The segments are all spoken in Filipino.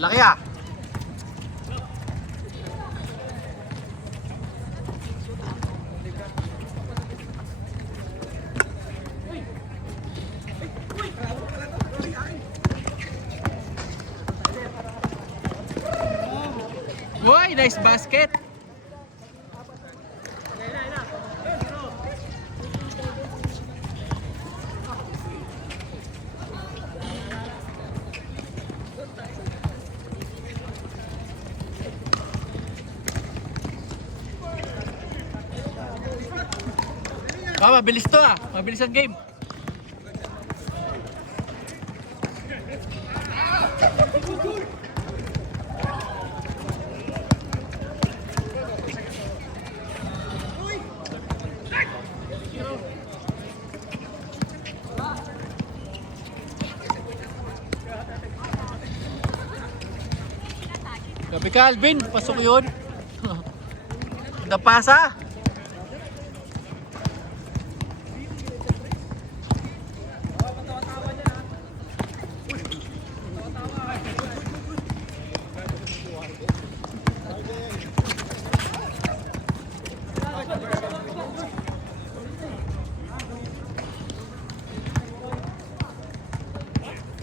Laki ah. Boy, nice basket. Mabilis to ah. Mabilis ang game. Gabi ka, Alvin. Pasok yun. Napasa.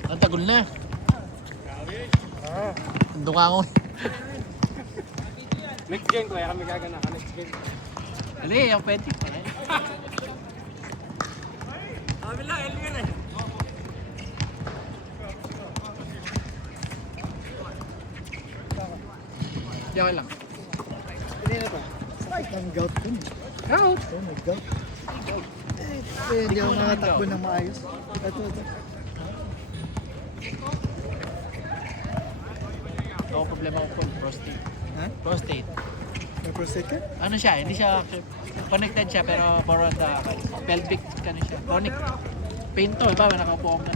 Ang tagol na. Ang dungangon. Next game ko, kaya kami gagana ka next game. Ali, yung pwede. Kami lang, Elvin eh. Yaw lang. Hindi na to. Sakit ang gout ko. Out. Oh my God. Hindi ako nakatakbo ng maayos. Ito. Ako problema ko po, prostate. Ha? Prostate. May prostate ka? Ano siya, hindi siya connected siya pero more on the pelvic ano siya. Chronic pain to, iba nakaupo ako na.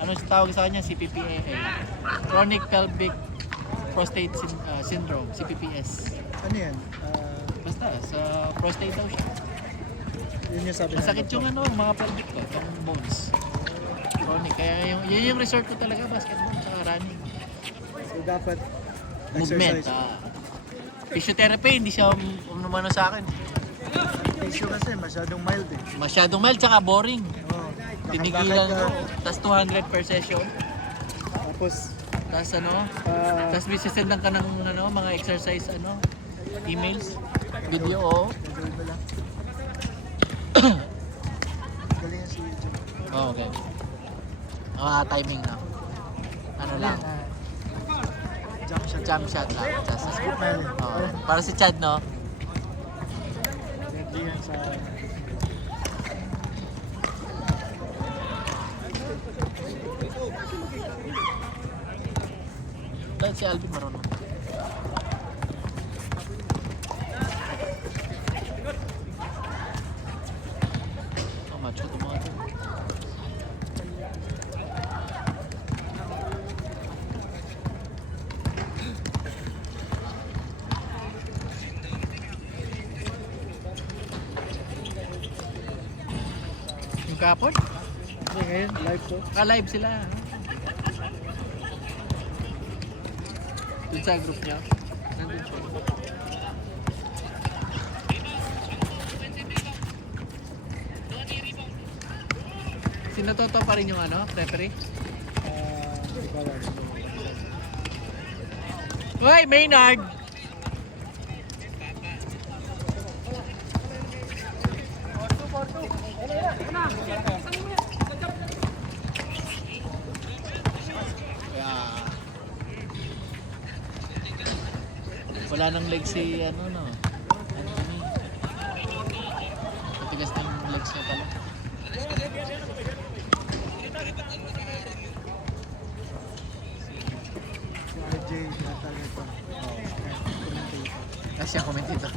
Ano tawag sa kanya? CPPA. Chronic pelvic prostate syndrome, CPPS. Ano yan? Basta sa prostate daw siya. Yun yung sabi Masakit yung ano, mga pelvic ko, yung bones. Chronic. Kaya yun yung resort ko talaga, basketball sa running. So dapat Movement. exercise. Physiotherapy, hindi siya umano sa akin. Tissue kasi masyadong mild eh. Masyadong mild, tsaka boring. Oo. Tinigilan Nakabakad ko. Tapos 200 per session. Tapos, Tapos ano, ah, tapos bisisendan ka ng ano, mga exercise ano, emails, video o. gagawin mo lang. Galing yan si YouTube. Oh, okay. Timing na. Ano lang, Jump shot. jump shot lang. Just, Scoop na yun. para si Chad, no? Hindi yan sa... Dahil si Alvin marunong. Oh, macho to mga to. Yung kapon? Hindi, ngayon, live to. Ka-live sila. Dun sa group niya. Nandun siya. Sinatoto pa rin yung ano, referee? Hindi ko alam. Hoy, Maynard! Wala nang leg si ano no. Anthony. Matigas ng legs niya pala. Si RJ, natag ito. Kasi ang comment dito.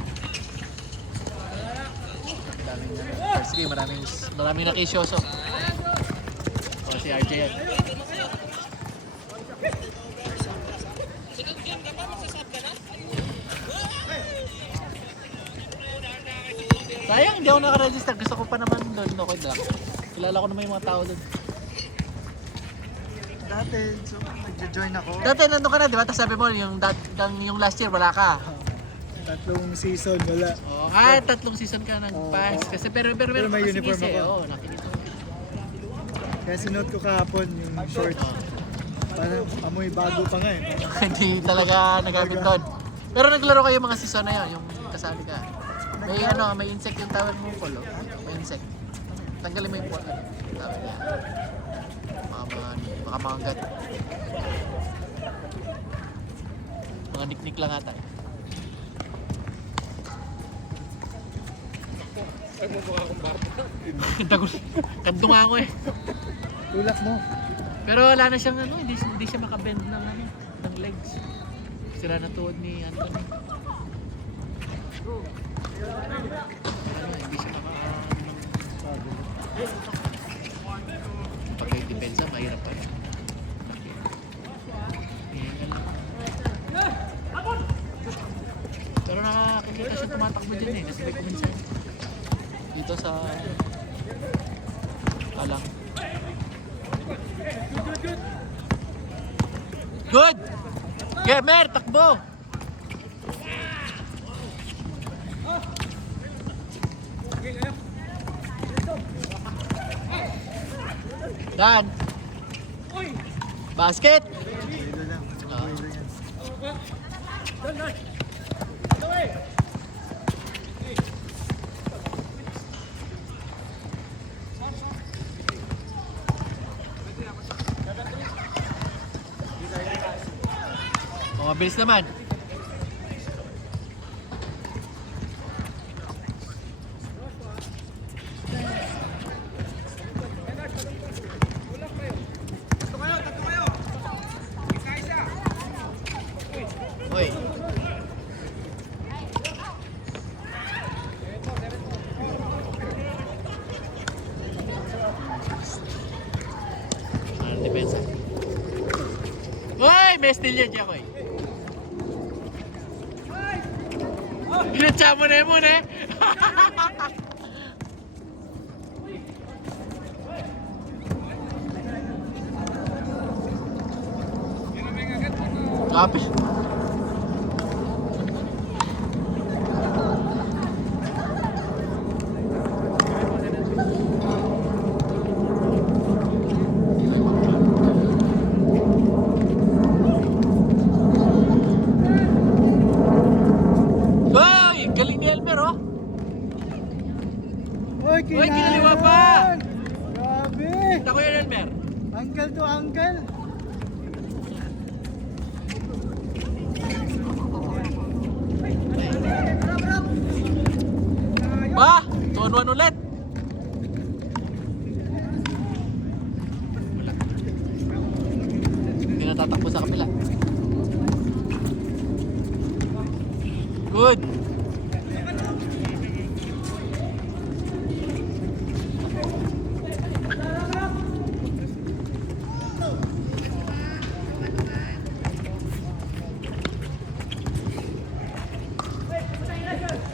Daming first game, maraming nakisyoso. O si RJ yan. Sayang, hindi ako naka-register. Gusto ko pa naman doon. Okay lang. Kilala ko naman yung mga tao doon. Dati, so, nag-join ako. Dati nandun ka na, di ba? Tapos sabi mo, yung last year wala ka. Tatlong season, wala. Oh, 3 season ka nag-pass. Kasi pero may uniform ako. Oo, nakikita ko. Kaya sinuot ko kahapon yung short. Parang amoy bago pa nga eh. Hindi talaga nagamit doon. Pero naglaro kayo mga season na yun, yung kasali ka. May insect yung tawag mo, Polo. May insect. Tanggalin mo yung polo. Tawag niya. Baka mga gat. Mga niknik lang ata. Ay, mukha akong barba. Kanto nga ako eh. Tulak mo. Pero wala na siyang hindi siya makabend ng legs. Sira na tuhod ni Anthony. Hindi siya pag depensa, mahirap pa yun. Pero nakakita siya tumatakbo din eh. Kasi ko minsan dito sa alang. Good! Gamer, takbo! Dan! Basket! Buwelo lang. Buwelo yan. Oh, mabilis naman. Hoy. Ano depensa? Hoy, may steal yan, Jack, hoy. Pinatsa mo na yun muna eh. Kapit. Hoy! Galing ni Elmer oh! Uy, Uy, kinaliwa pa! Grabe! Kita ko yun Elmer. Uncle to uncle. Ba! 2-1 ulit! Hindi na tatakbo sa kapila. Good!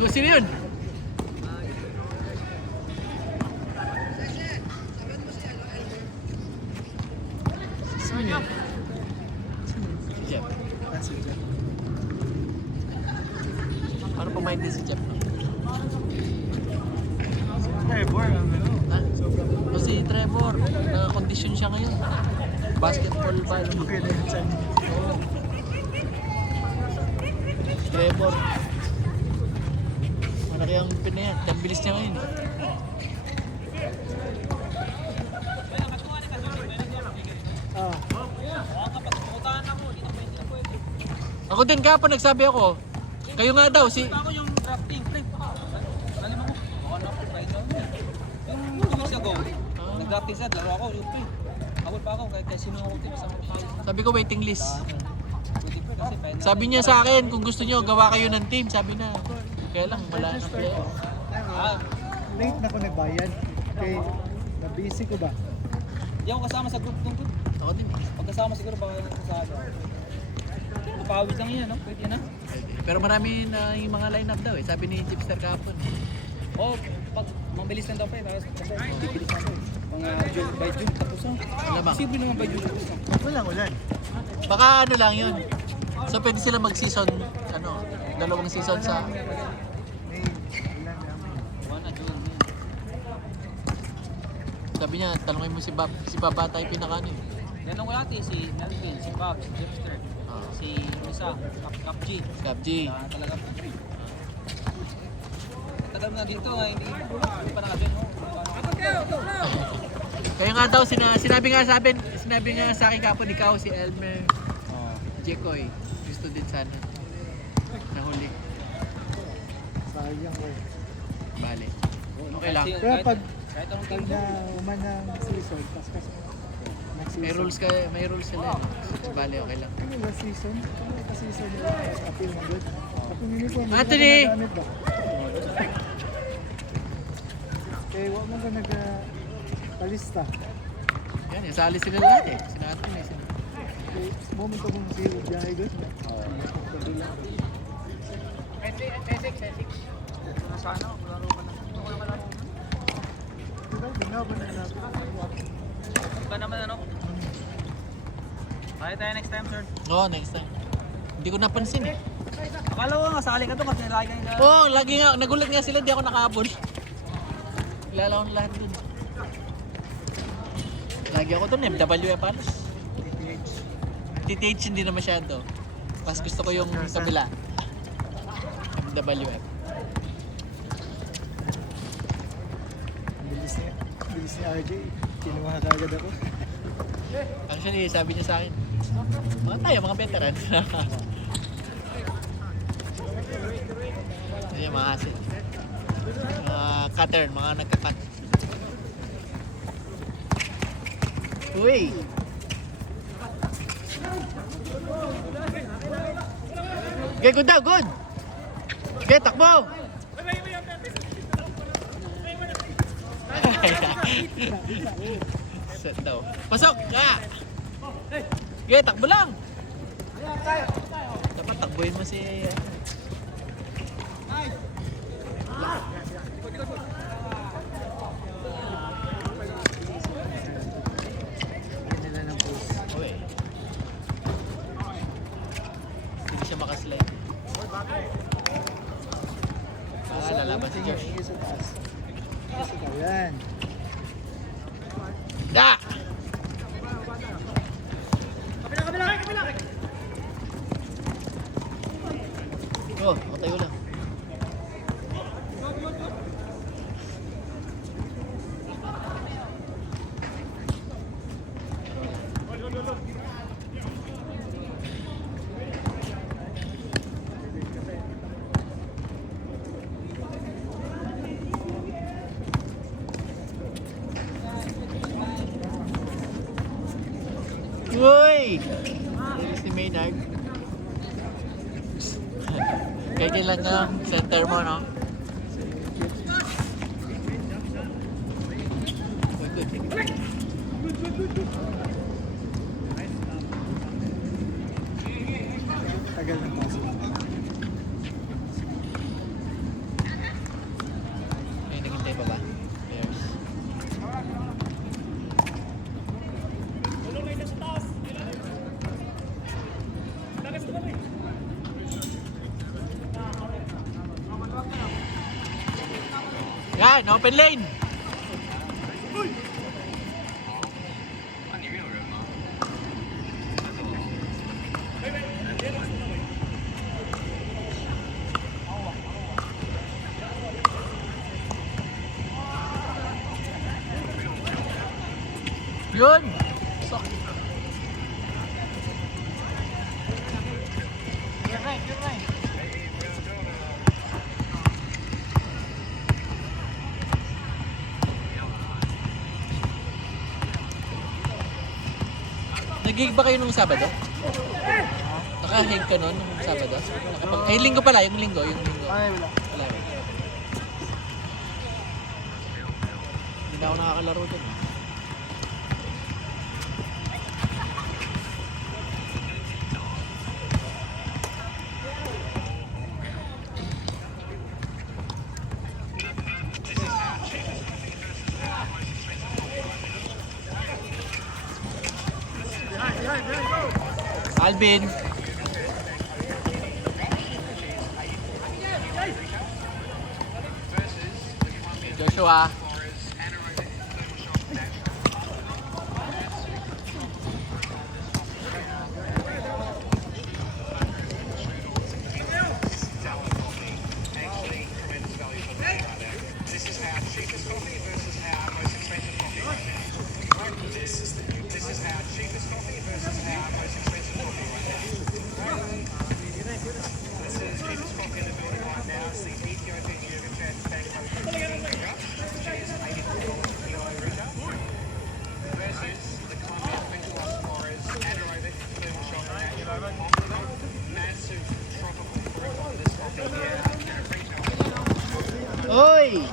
Oh, sino yun? Sino yun? Si Jeff. That's it. Paano pumain din si Jeff? Trevor, ano? Ha? O si Trevor, naka-condition siya ngayon. Basketball ba? Okay na yun saan. Trevor. Malaki ang pinayan. Ang bilis niya ngayon. Ah, Ako din kapon nagsabi ako. Kayo nga daw si Ako yung drafting, pre. Alam mo, baka na ako, right now. Yung 2 weeks ago, nag-drafting sa laro ako, yung pre. Habol pa ako, kahit sino ako team, sa mga tayo. sabi ko waiting list. Pwede pre, kasi final. Sabi niya sa akin kung gusto niyo gawa kayo ng team, sabi na. Kaya lang wala na player. Ah, late na ako nagbayad. Okay, na-busy ko ba? di ako kasama sa group nung group. Ako din. Pagkasama siguro, baka kasama. Pawis lang yan, no? Pwede na. Pero marami na yung mga lineup daw eh. Sabi ni Chipster kapon. Oh, pag mabilis lang daw pre, tapos kasi bibilis na ako. Mga June, by June, tapos ah. Malamang. Posible naman ba yun? Walang ulan. Baka ano lang yun. So pwede sila mag-season, ano, 2 season sa... May ulan namin. Wala, June. Sabi niya, tanongin mo si Baba tayo pinaka ano eh. Ganun ko natin si Melvin, si Bob, si Jimster, si Isa, Cap G. Cap G. Talaga. Tagal mo na dito nga, hindi pa nakabin mo. Kaya nga daw, sinabi nga sa akin kapon ikaw si Elmer Jekoy. Gusto din sana. Nahuli. Sayang eh. Bale. Okay lang. Kaya pag Kahit anong pag team na uman ng season, paspas mo. May rules sila. Bale, okay lang. Ano last season? Ano ka season nila? Appeal mo good? Kapag uniform, Anthony! gamit ba? Eh, wag mo ka nag-palista. Yan, isali sila lahat eh. Sinato na sila. Eh, moment ko mong si Biyahe good. Kabila. Sana, laro ka na. Diba? Ginawa na natin. Iba naman ano? Tayo next time, sir. Oo, next time. Hindi ko napansin eh. Akala ko nga sali ka to kasi nilaki ka nila. Oo, lagi nga. Nagulat nga sila, di ako nakaabon. Kilala ko na lahat dun. Lagi ako dun, MWF halos. TTH hindi na masyado. Mas gusto ko yung kabila. MWF. Bilis ni RJ. Kinuha ka agad ako. Actually, sabi niya sa akin, mga veteran. Ayan, mga asin. Mga cutter, mga nagka-cut. Uy! Okay, good daw, good! Okay, takbo! Set daw. Pasok! Ah! Okay, takbo lang! Dapat takbuhin mo si... Nila ng post. Okay. Hindi siya makaslide. Lalaban si Josh. Sige sa taas. Sige sa taas. Yan. Da! Oh, tayo lang. Uy! Si Maynard. Kaya lang nga center mo, no? Tagal ng pasok. May naghintay pa ba? Players. Yan, open lane! Yun! Nag-gig ba kayo nung Sabado? Naka-hang ka nun nung Sabado? Linggo pala, yung linggo. Ay, wala. Wala. Hindi na ako nakakalaro dun. Alvin. Joshua. Oi!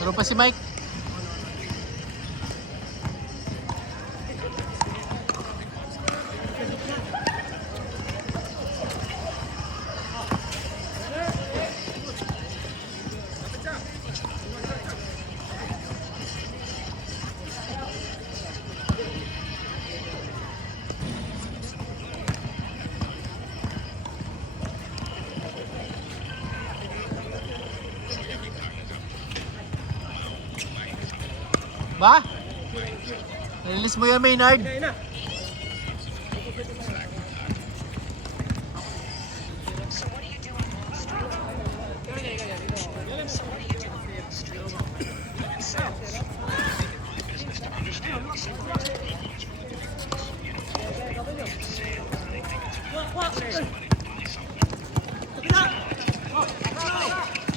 Meron pa si Mike. Ba? Nalilis mo yan, Maynard.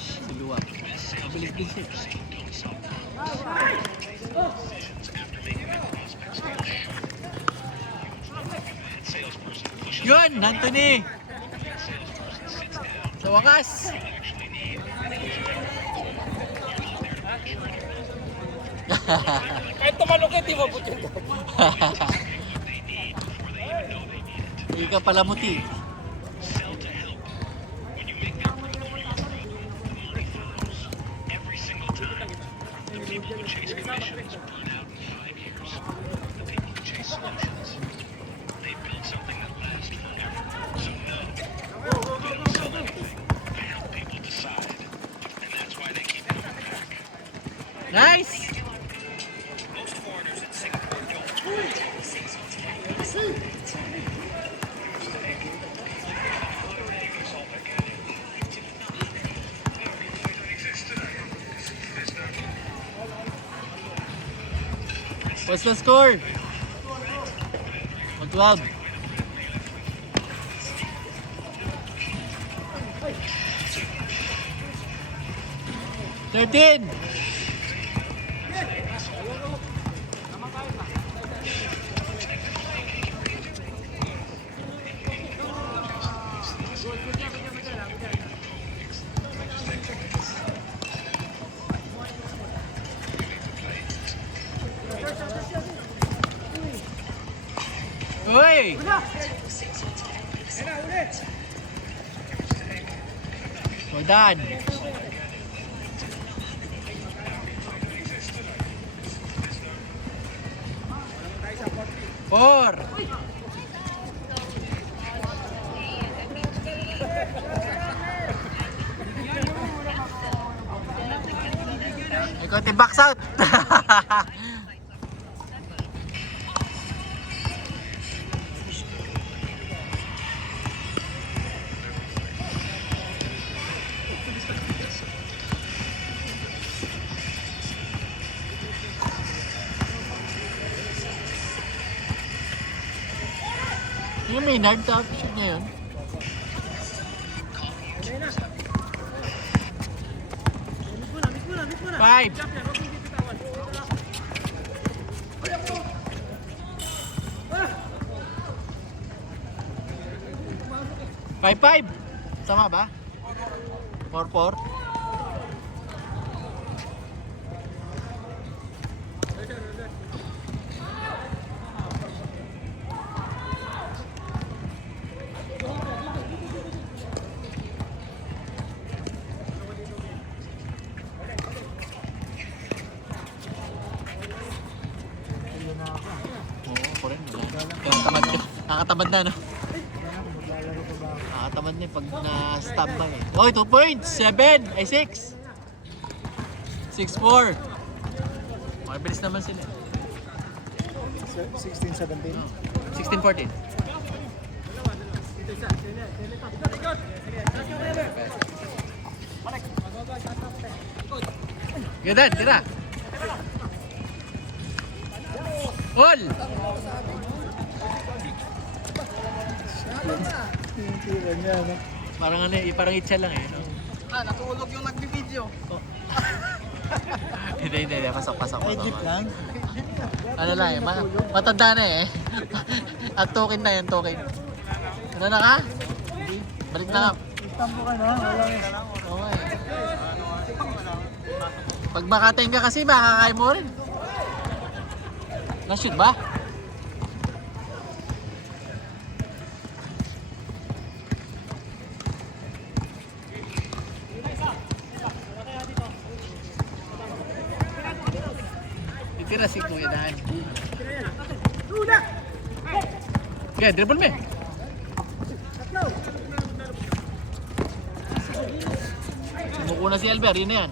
Si Luwak. Bilis-bilis. Yun, Anthony! Sa wakas! Kahit tumalukit, di mabot yun. Hindi ka pala muti. Nice! What's the score? 112. Thirteen. Uy! Well done. Four. May konti box out. Yung Maynard, top shoot niya yun. Five. 5-5. Sama ba? 4-4. Kaya tamad ka. Nakakatamad na, no? Maglalaro pa ba ako? Nakakatamad na pag na-standby eh. Oy, 2 points! 7! Ay, 6! 6-4. Mabilis naman sila. 16-17. 16-14. Ganun, tira. All! Yung tira niya, no? Parang ano eh, parang itcha lang eh. No? Natulog yung nagbibideo. Hindi. Pasok. Legit lang. Ano lang eh, matanda na eh. At token na yan, token. Ano na ka? Balik na ka. Istampo ka na. Wala nga. Oo eh. Pag makatenga kasi, makakain mo rin. Na-shoot ba? Titira si Kuya Dan. Okay, dribble me. Sumuko na si Albert, yun na yan.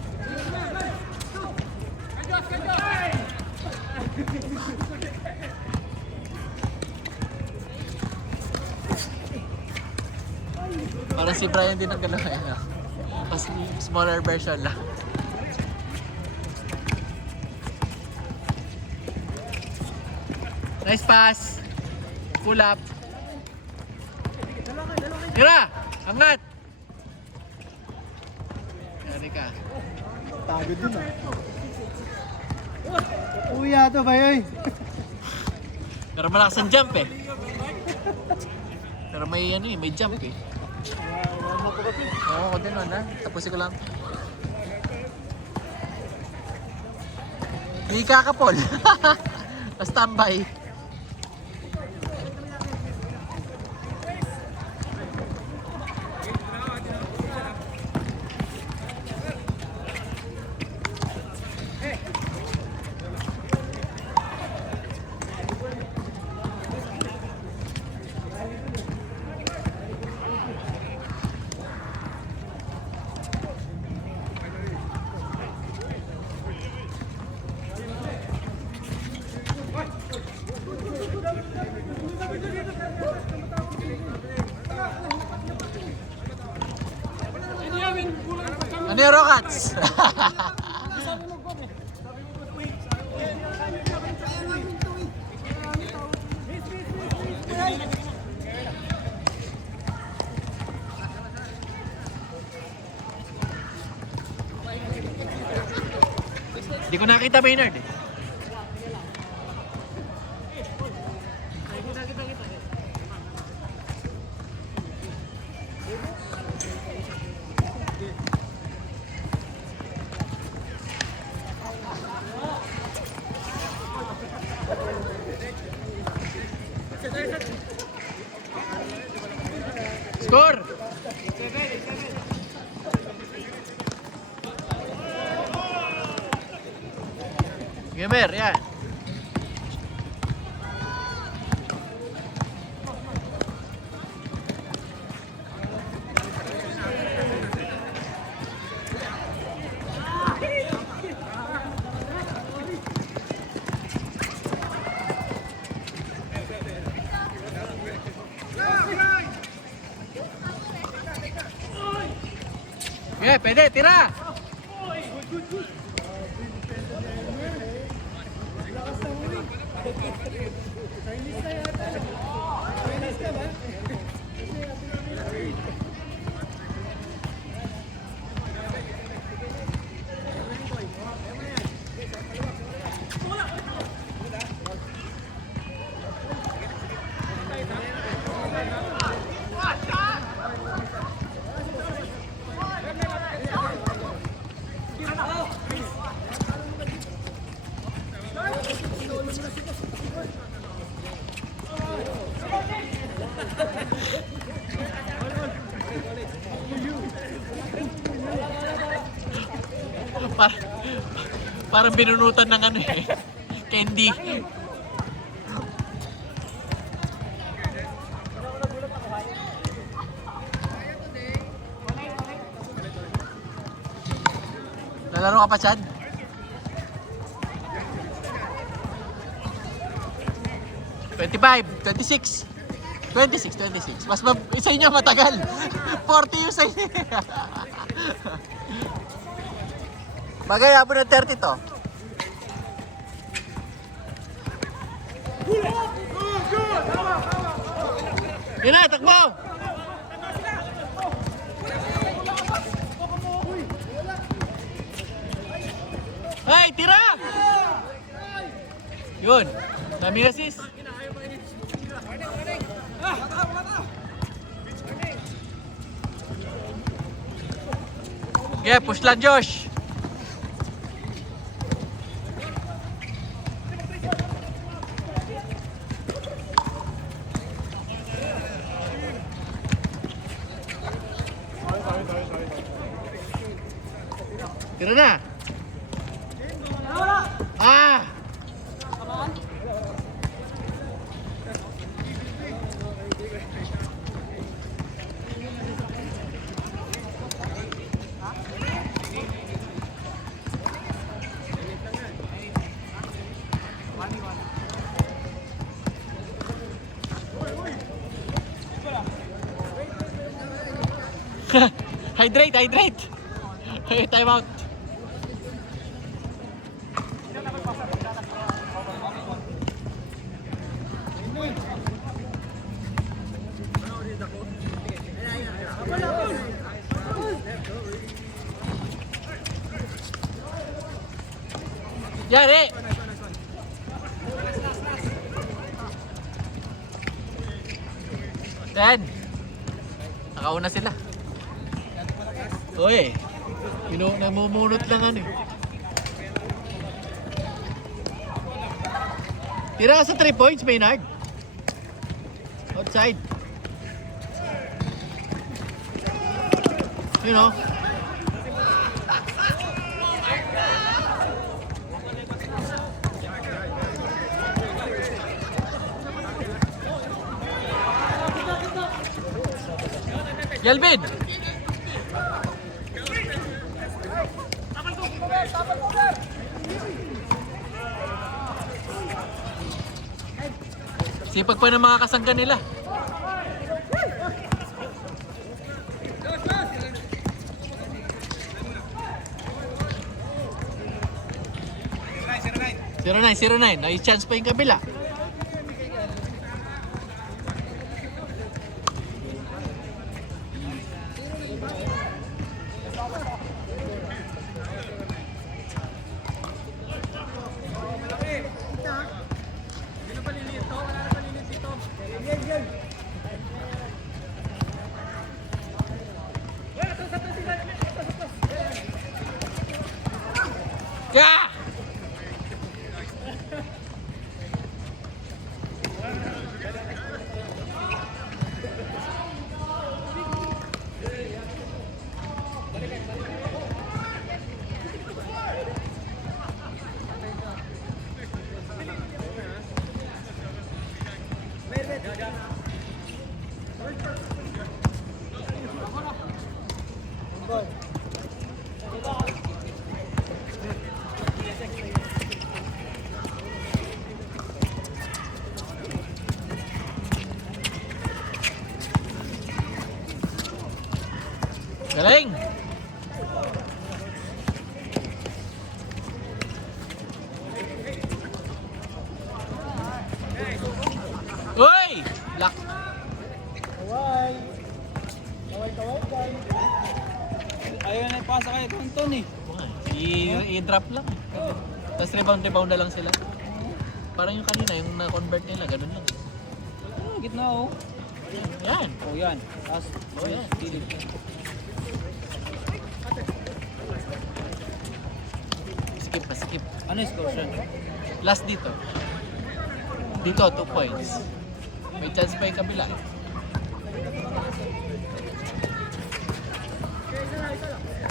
Parang si Brian din ang galaw eh, no? Mas smaller version lang. Nice pass. Pull up. Tira! Angat! Yari ka. Pagod din ah. Uya to ba yun? Pero malakas ang jump eh. Pero may ano eh, may jump eh. Oo, ako din na. Tapusin ko lang. May kakapol. Standby. Ano yung Rockets? Hindi ko nakita Maynard eh. Score! Gamer, yan. Okay, pwede, tira! Parang binunutan ng ano eh. Candy. Naglalaro ka pa, Chad? $25, $26. 26. Sa inyo matagal. 40 yung sa inyo. Bagay, hapon ng 30 to. Yun na, takbo! Hey, tira! Yun, daming assist. Okay, push lang, Josh. Tira na. Ah! Hydrate. Time out. Yari! Ten! Nakauna sila. Uy! Namumunot lang ano eh. Tira ka sa 3 points, Maynard. Outside. You know. Yelvin! Sipag pa ng mga kasangga nila. Zero nine. May chance pa yung kabila. Yeah! Galing! Uy! Lock! Ayaw na ipasa kayo Tonton eh. I-drop lang. Tapos rebound na lang sila. Parang yung kanina, yung na-convert nila, ganun lang. Gitna oh. Yan. Oh yan. Tapos, yan. Dilip. Skip. Ano yung score siya? Last dito. Dito, 2 points. May chance pa yung kabila.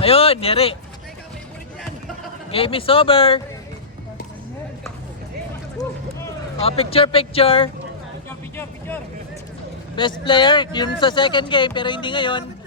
Ayun, Neri. Game is over. Oh, picture. Best player, yung sa second game, pero hindi ngayon.